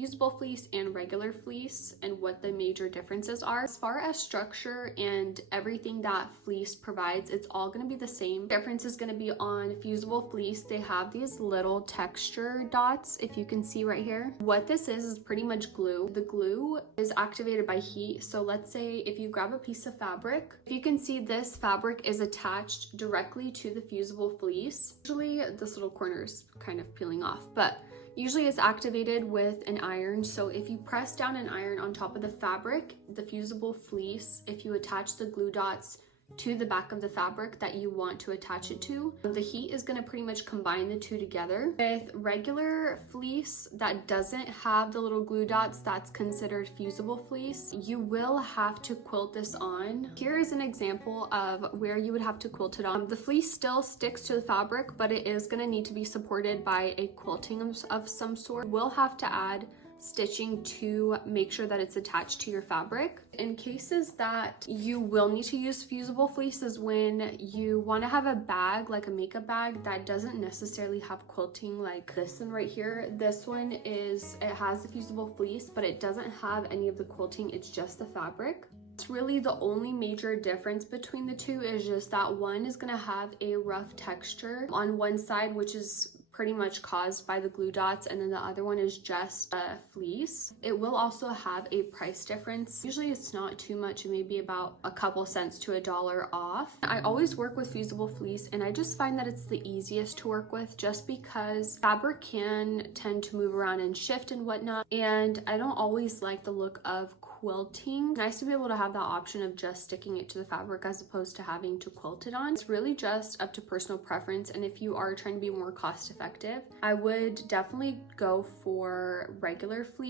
fusible fleece and regular fleece and what the major differences are. As far as structure and everything that fleece provides, it's all going to be the same. The difference is going to be on fusible fleece. They have these little texture dots, if you can see right here. What this is pretty much glue. The glue is activated by heat. So let's say if you grab a piece of fabric, if you can see, this fabric is attached directly to the fusible fleece. Usually this little corner is kind of peeling off, but usually it's activated with an iron. So if you press down an iron on top of the fabric, the fusible fleece, if you attach the glue dots to the back of the fabric that you want to attach it to, the heat is going to pretty much combine the two together. With regular fleece that doesn't have the little glue dots, that's considered fusible fleece. You will have to quilt this on. Here is an example of where you would have to quilt it on. The fleece still sticks to the fabric, but it is going to need to be supported by a quilting of some sort. You will have to add stitching to make sure that it's attached to your fabric. In cases that you will need to use fusible fleece is when you want to have a bag, like a makeup bag, that doesn't necessarily have quilting, like this one right here. This one it has the fusible fleece, but it doesn't have any of the quilting, it's just the fabric. It's really the only major difference between the two, is just that one is going to have a rough texture on one side, which is pretty much caused by the glue dots, and then the other one is just a fleece. It will also have a price difference. Usually it's not too much, it may be about a couple cents to $1 off. I always work with fusible fleece, and I just find that it's the easiest to work with just because fabric can tend to move around and shift and whatnot, and I don't always like the look of quilting. It's nice to be able to have that option of just sticking it to the fabric as opposed to having to quilt it on. It's really just up to personal preference, and if you are trying to be more cost effective, I would definitely go for regular fleece.